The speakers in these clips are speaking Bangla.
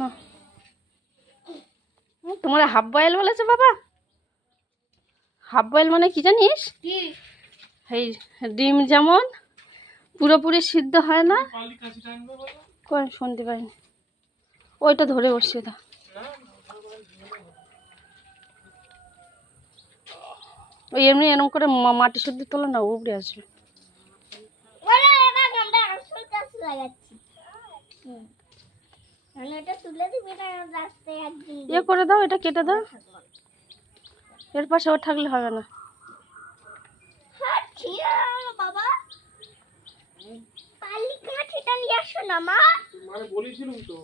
না তোমার হাফ বয়েল বলেছে বাবা। হাফ বয়েল মানে কি জানিস? এই ডিম যেমন পুরোপুরি সিদ্ধ হয় না, শুনতে পাইনি, ওইটা ধরে বসিয়ে দাও। ওই এমনি এরকম করে মাটি শুদ্ধ তোলা না, উপরে আসবে। ইয়ে করে দাও, এটা কেটে দাও, এর পাশে ও থাকলে হবে না। বাবা পালি কাঁচিটা নিয়ে আসো না মা, মানে বলেছিলাম তো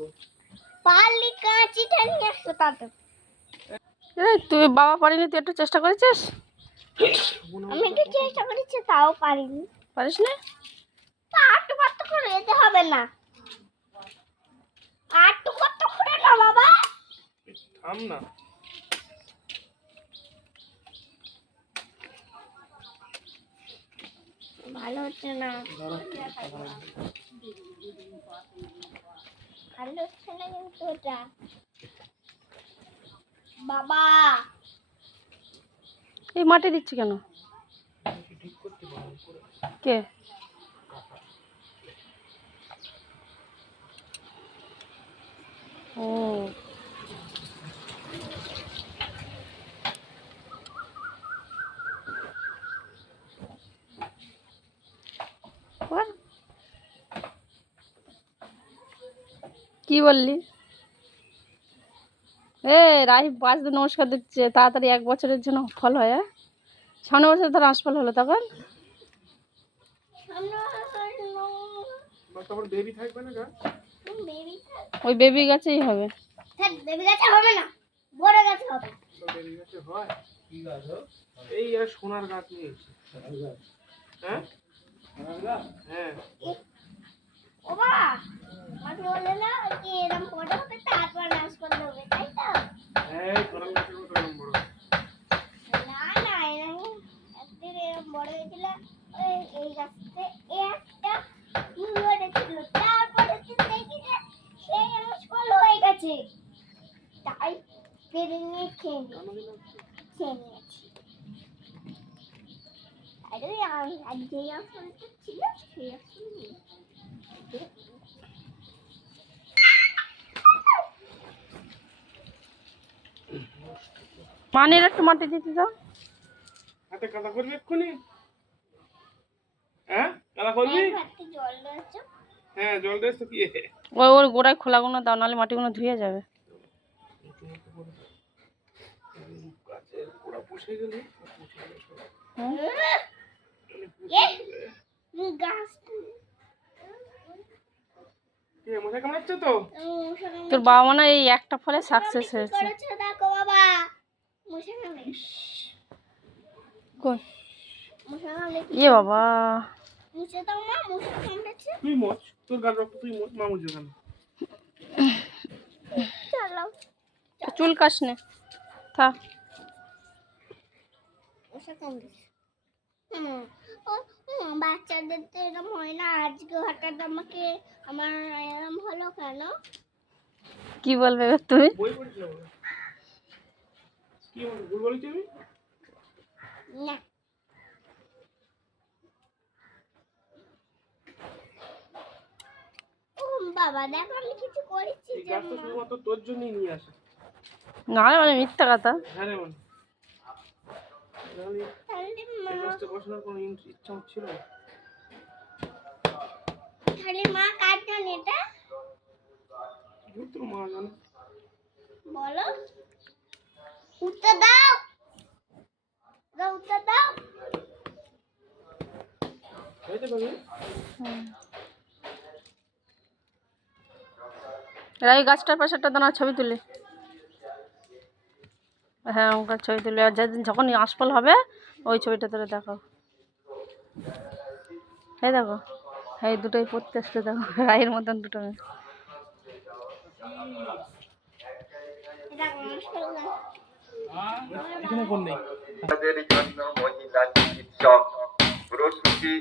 পালি কাঁচিটা নিয়ে আসো তাতে। এই তুই বাবা পারিনি, তুই একটু চেষ্টা করেছিস? আমি একটু চেষ্টা করেছি তাও পারিনি। পারিস না? আটটু কত করে যেতে হবে না, আটটু কত করে না বাবা, থাম না। ভালো হচ্ছে না, ভালো হচ্ছে না কিন্তু ওটা বাবা। এই মাটি দিচ্ছি কেন? কে? ও কি বললি? রাহি 5 দিন নমস্কার দিচ্ছে, তাড়াতাড়ি 1 বছরের জন্য ফল হয়। সামনে বছর ধর আঁশফল হলো তখন ওই বেবি গাছেই হবে। বেবি গাছে হবে না, বড় গাছে হবে। বেবি গাছে হয় কি গাছ? এই সোনার গাছ নিয়ে এসেছি। হ্যাঁ সোনার গাছ, হ্যাঁ। ওবা মাটি বলে না কি এরকম বড় হবে, তারপর নাশ করতে হবে, তাই তো? হ্যাঁ সোনার গাছের মতো এরকম বড়। না না এরকম একদিন এরকম বড় হয়েছিল, এই গাছতে একটা ফুল ছিল, তারপরে দেখি যে সেই নাশ ফল হয়ে গেছে, তাই পেরে নিয়ে খেয়ে নিয়েছি। আরে আর যে আসলটা ছিল সেই আসল নেই। মানের একটু মাটি দিতে দাও। হাতে কাদা করবি এক্ষুনি? হ্যাঁ কাদা করবি? জল দিয়েছো? হ্যাঁ জল দিয়েছো কি? ওর গোড়ায় খোলাগুলো দাও, নাহলে মাটিগুলো ধুয়ে যাবে। গাছের গোড়া পুষে গেলে তোর বাবা মনে হয় এই একটা ফলে সাকসেস হয়েছে। ইয়ে বাবা, তুই মোচ, তোর গাল রক্ত তুই মোচ, মা মুছবে কেন? চুল কাশ নে, থাক। বাচ্চাদের তো এরকম হয় না, আজকে হঠাৎ আমাকে আমার এরকম হলো কেন? কি বলবে তুই? বই পড়ছিলাম কি ভুল বলেছি আমি? না বাবা দেখো আমি কিছু করেছি, এই গাছটা শুধুমাত্র তোর জন্যই নিয়ে আসা। না মানে মিথ্যা কথা। হ্যাঁ রে মানে এই গাছটা বসানোর কোনো ইচ্ছা হচ্ছিল না। খালি মা কার জন্য এটা? তোর মা জানে। বলো উত্তর দাও, উত্তর দাও। হয়েছে তুমি? এই গাছটার পাশে একটা দানা ছবি তুলি। হ্যাঁ ওখানে ছবি তুলি, আর যেদিন যখন আঁশফল হবে ওই ছবিটা তোরা দেখাও। এই দেখো, এই দুটোই পড়তে আসতে দেখো, রায়ের মতন দুটো। এখানে কোন নেই। মহিলা চিকিৎসক প্রসূতি